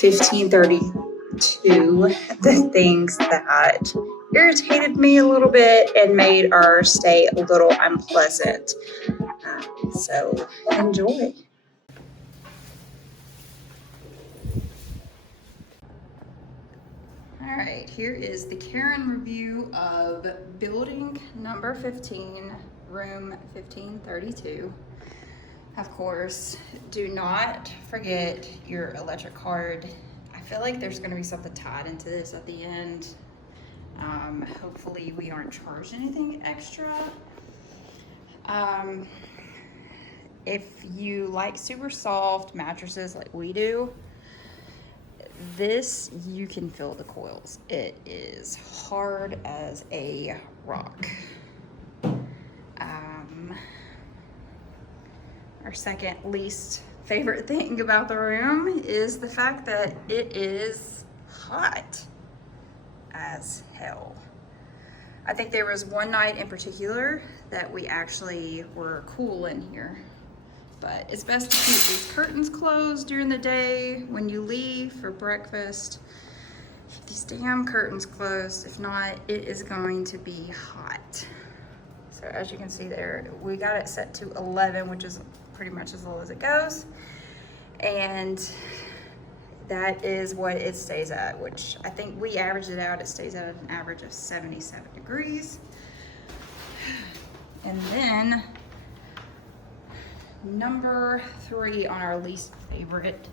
1532, the things that irritated me a little bit and made our stay a little unpleasant. So enjoy. All right, here is the Karen review of building number 15, room 1532. Of course, do not forget your electric card. I feel like there's gonna be something tied into this at the end. Hopefully we aren't charged anything extra. If you like super soft mattresses like we do, this, you can feel the coils. It is hard as a rock. Our second least favorite thing about the room is the fact that it is hot as hell. I think there was one night in particular that we actually were cool in here. But it's best to keep these curtains closed during the day when you leave for breakfast. Keep these damn curtains closed. If not, it is going to be hot. So as you can see there, we got it set to 11, which is pretty much as low as it goes. And that is what it stays at, which I think we averaged it out. It stays at an average of 77 degrees. And then number 3 on our least favorite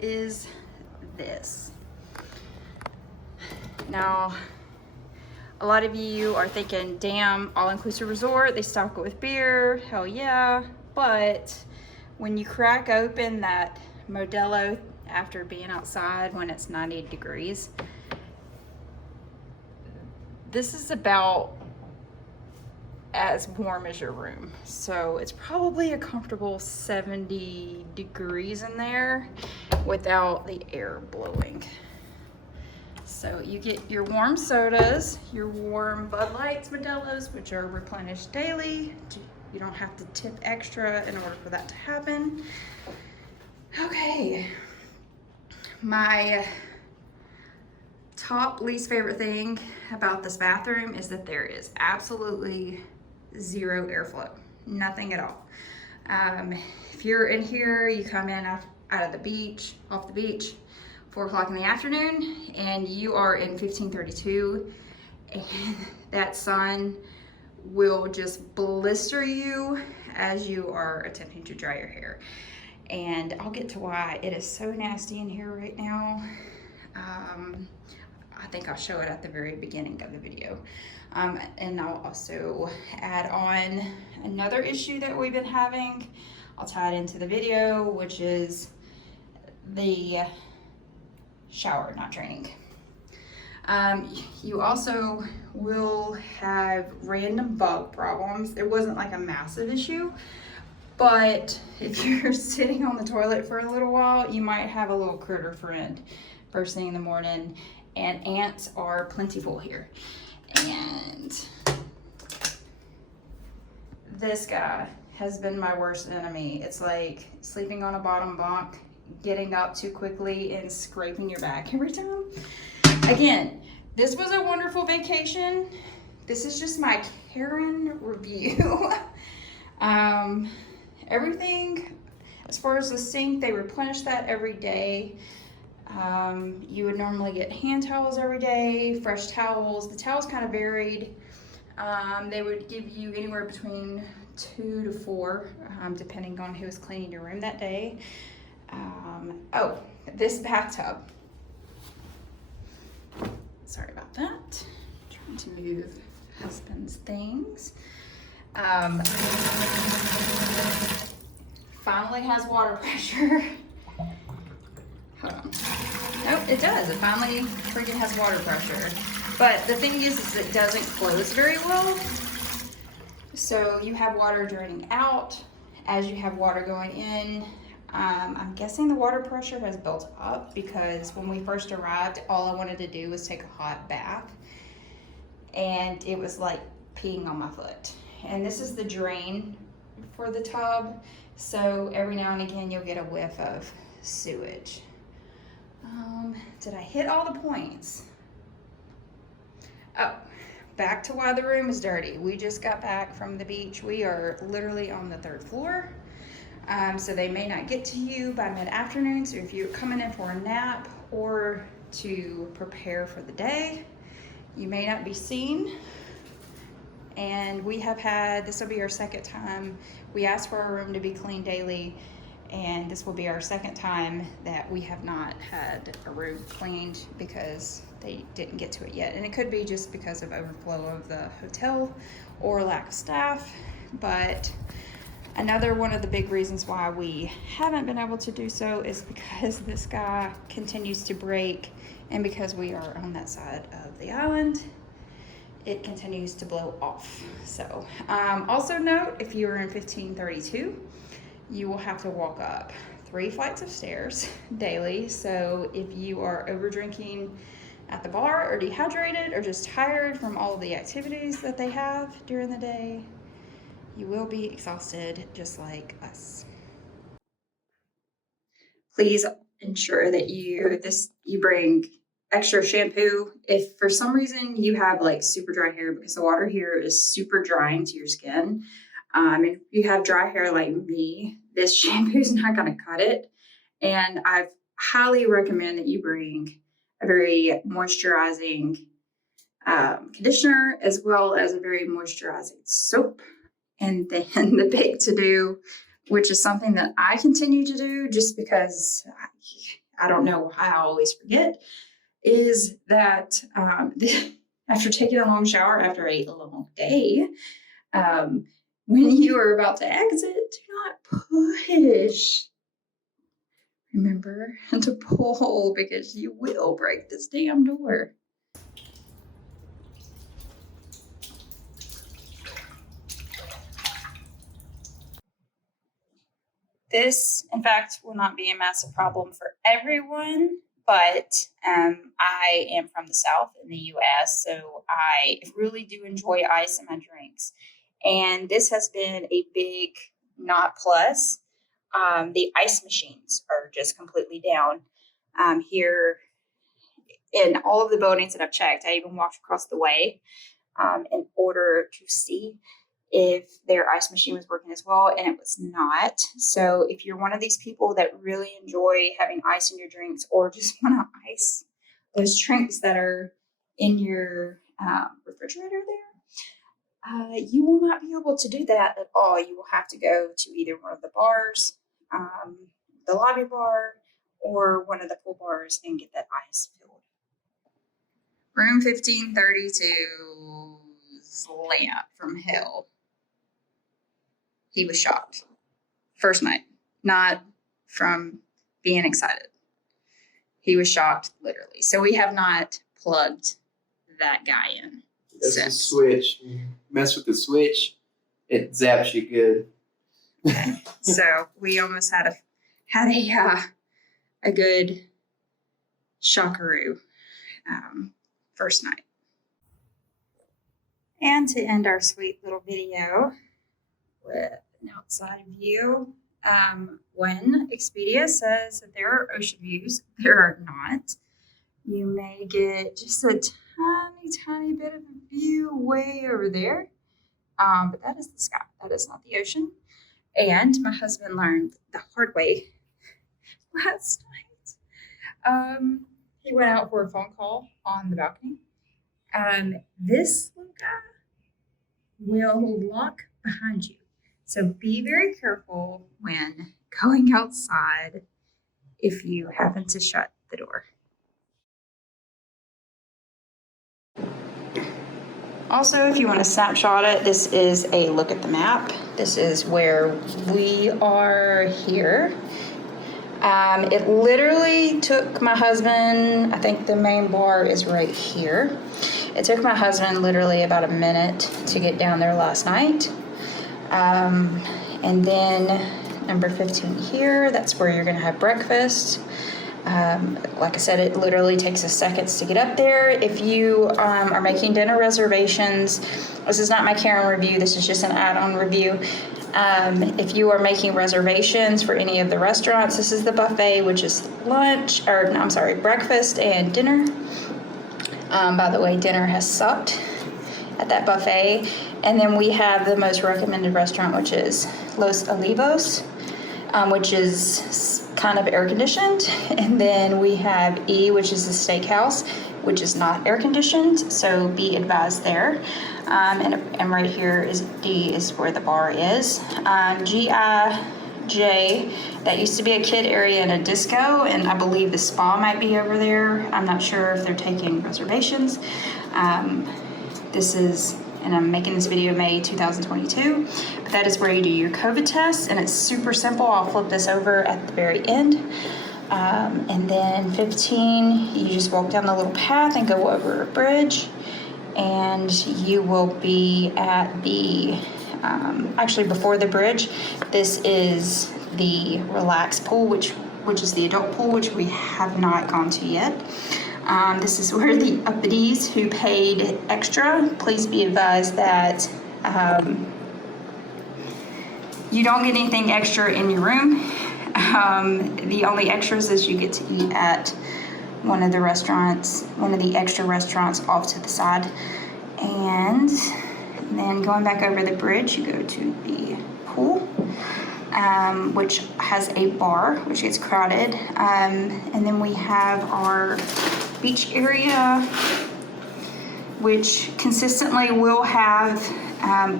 is this. Now, a lot of you are thinking, damn, all-inclusive resort, they stock it with beer, hell yeah. But when you crack open that Modelo after being outside when it's 90 degrees, this is about as warm as your room. So it's probably a comfortable 70 degrees in there without the air blowing. So you get your warm sodas, your warm Bud Lights, Modelo's, which are replenished daily. You don't have to tip extra in order for that to happen. Okay, my top least favorite thing about this bathroom is that there is absolutely zero airflow, nothing at all. If you're in here, you come in off the beach, 4 o'clock in the afternoon, and you are in 1532, and that sun will just blister you as you are attempting to dry your hair. And I'll get to why it is so nasty in here right now. I think I'll show it at the very beginning of the video. And I'll also add on another issue that we've been having. I'll tie it into the video, which is the shower not draining. You also will have random bug problems. It wasn't like a massive issue, but if you're sitting on the toilet for a little while, you might have a little critter friend first thing in the morning, and ants are plentiful here. And this guy has been my worst enemy. It's like sleeping on a bottom bunk, getting up too quickly and scraping your back every time. Again, this was a wonderful vacation. This is just my Karen review. Everything, as far as the sink, they replenish that every day. You would normally get hand towels every day, fresh towels. The towels kind of varied. They would give you anywhere between 2 to 4, depending on who was cleaning your room that day. Oh, this bathtub. Sorry about that. Trying to move husband's things. Finally has water pressure. Hold on. Nope, it does. It finally freaking has water pressure. But the thing is it doesn't close very well. So you have water draining out as you have water going in. I'm guessing the water pressure has built up because when we first arrived, all I wanted to do was take a hot bath. And it was like peeing on my foot. And this is the drain for the tub. So every now and again, you'll get a whiff of sewage. Did I hit all the points? Oh, back to why the room is dirty. We just got back from the beach. We are literally on the 3rd floor. So they may not get to you by mid-afternoon. So if you're coming in for a nap or to prepare for the day, you may not be seen. And we have had, this will be our 2nd time. We asked for our room to be cleaned daily, and this will be our 2nd time that we have not had a room cleaned because they didn't get to it yet. And it could be just because of overflow of the hotel or lack of staff. But another one of the big reasons why we haven't been able to do so is because the sky continues to break, and because we are on that side of the island, it continues to blow off. So also note, if you are in 1532, you will have to walk up 3 flights of stairs daily. So if you are over drinking at the bar or dehydrated or just tired from all of the activities that they have during the day, you will be exhausted just like us. Please ensure that you bring extra shampoo. If for some reason you have like super dry hair, because the water here is super drying to your skin. If you have dry hair like me, this shampoo is not going to cut it. And I highly recommend that you bring a very moisturizing conditioner, as well as a very moisturizing soap. And then the big to-do, which is something that I continue to do just because I don't know why I always forget, is that after taking a long shower after a long day, when you are about to exit, do not push. Remember to pull, because you will break this damn door. This, in fact, will not be a massive problem for everyone, but I am from the South in the U.S., so I really do enjoy ice in my drinks. And this has been a big not plus. The ice machines are just completely down here in all of the buildings that I've checked. I even walked across the way in order to see if their ice machine was working as well, and it was not. So if you're one of these people that really enjoy having ice in your drinks, or just want to ice those drinks that are in your refrigerator there, you will not be able to do that at all. You will have to go to either one of the bars, the lobby bar, or one of the pool bars and get that ice filled. Room 1532's lamp from hell. He was shocked. First night, not from being excited. He was shocked, literally. So we have not plugged that guy in. That's the switch. You mess with the switch, it zaps you good. Okay. So we almost had a good shockaroo first night. And to end our sweet little video with an outside view, when Expedia says that there are ocean views, there are not. You may get just a tiny bit of a view way over there, but that is the sky. That is not the ocean. And my husband learned the hard way last night. He went out for a phone call on the balcony. This little guy will lock behind you. So be very careful when going outside if you happen to shut the door. Also, if you want to snapshot it, this is a look at the map. This is where we are here. It literally took my husband, I think the main bar is right here. It took my husband literally about a minute to get down there last night. And then number 15 here, that's where you're gonna have breakfast. Like I said, it literally takes us seconds to get up there. If you are making dinner reservations, this is not my Karen review, this is just an add-on review. If you are making reservations for any of the restaurants, this is the buffet, which is lunch, or no, I'm sorry, breakfast and dinner. By the way, dinner has sucked at that buffet. And then we have the most recommended restaurant, which is Los Olivos, which is kind of air conditioned. And then we have E, which is the steakhouse, which is not air conditioned, so be advised there. And right here is D is where the bar is. GIJ, that used to be a kid area and a disco, and I believe the spa might be over there. I'm not sure if they're taking reservations. This is, and I'm making this video May 2022, but that is where you do your COVID test, and it's super simple. I'll flip this over at the very end. And then 15, you just walk down the little path and go over a bridge, and you will be at the, actually before the bridge, this is the relax pool, which is the adult pool, which we have not gone to yet. This is where the uppities who paid extra, please be advised that you don't get anything extra in your room. The only extras is you get to eat at one of the restaurants, one of the extra restaurants off to the side. And then going back over the bridge, you go to the pool, which has a bar, which gets crowded. And then we have our beach area, which consistently will have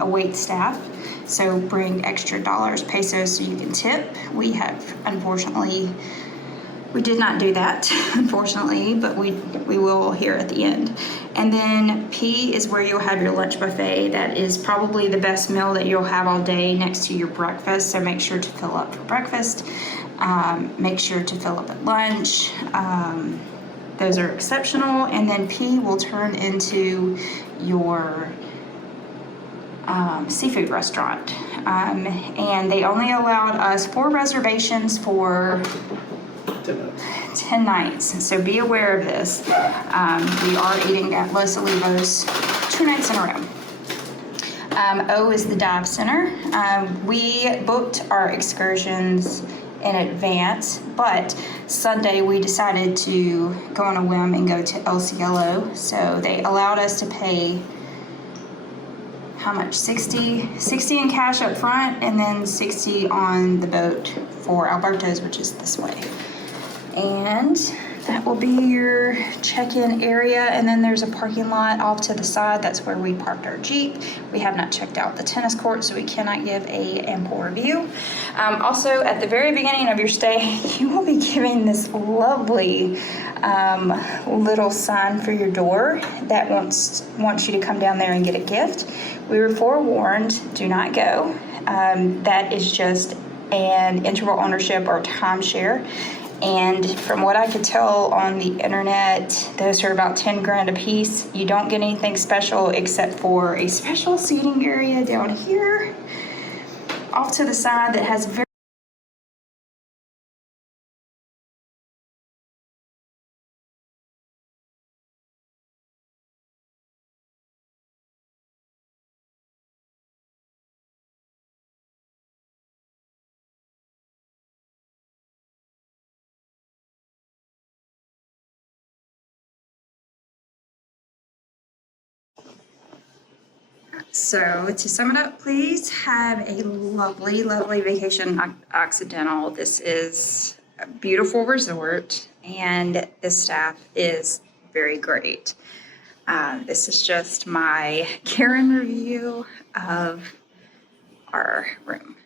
a wait staff. So bring extra dollars, pesos, so you can tip. We have, unfortunately, we did not do that, unfortunately, but we will here at the end. And then P is where you'll have your lunch buffet. That is probably the best meal that you'll have all day next to your breakfast. So make sure to fill up for breakfast. Make sure to fill up at lunch. Those are exceptional. And then P will turn into your seafood restaurant. And they only allowed us 4 reservations for 10 nights, so be aware of this. We are eating at Los Olivos 2 nights in a row. O is the dive center. We booked our excursions in advance, but Sunday we decided to go on a whim and go to El Cielo. So they allowed us to pay, how much, 60 in cash up front, and then 60 on the boat for Alberto's, which is this way. And that will be your check-in area, and then there's a parking lot off to the side. That's where we parked our Jeep. We have not checked out the tennis court, so we cannot give a ample review. Also, at the very beginning of your stay, you will be given this lovely little sign for your door that wants you to come down there and get a gift. We were forewarned, do not go. That is just an interval ownership or timeshare. And from what I could tell on the internet, those are about 10 grand a piece. You don't get anything special except for a special seating area down here off to the side that has very So to sum it up, please have a lovely, lovely vacation in Occidental. This is a beautiful resort, and the staff is very great. This is just my Karen review of our room.